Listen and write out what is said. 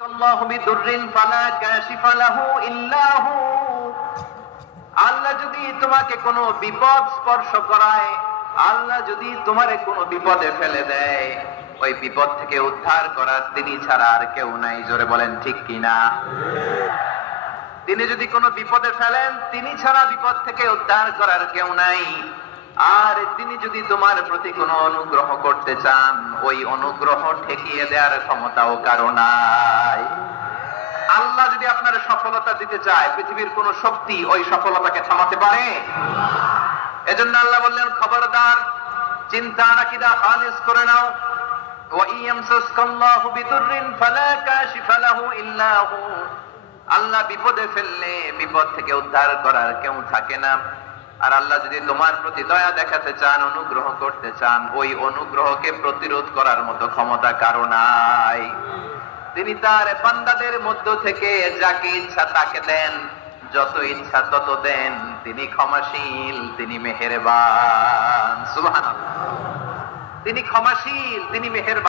আল্লাহ যদি তোমাকে কোনো বিপদ স্পর্শ করায়, আল্লাহ যদি তোমারে কোনো বিপদে ফেলে দেয়, ওই বিপদ থেকে উদ্ধার করার তিনি ছাড়া আর কেউ নাই। জোরে বলেন ঠিক কিনা? তিনি যদি কোনো বিপদে ফেলেন, তিনি ছাড়া বিপদ থেকে উদ্ধার করার কেউ নাই। আর তিনি যদি তোমার প্রতি কোনো অনুগ্রহ করতে চান, ওই অনুগ্রহ ঠেকিয়ে দেওয়ার ক্ষমতাও কারো নাই। আল্লাহ যদি আপনার সফলতা দিতে চায়, পৃথিবীর কোন শক্তি ওই সফলতাকে থামাতে পারে? এজন্য আল্লাহ বললেন, খবরদার, চিন্তা নাকিদা খালিস করে নাও। আল্লাহ বিপদে ফেললে বিপদ থেকে উদ্ধার করার কেউ থাকে না। আর আল্লাহ যদি তোমার প্রতি দয়া দেখাতে চান, অনুগ্রহ করতে চান, ওই অনুগ্রহকে প্রতিরোধ করার মতো ক্ষমতা কারো নাই। তিনি তার বান্দাদের মধ্য থেকে যাকে ইচ্ছা তাকে দেন, যত ইচ্ছা তত দেন। তিনি ক্ষমাশীল, তিনি মেহেরবান। সুবহানাল্লাহ। তিনি ক্ষমাশীল, তিনি মেহেরবান।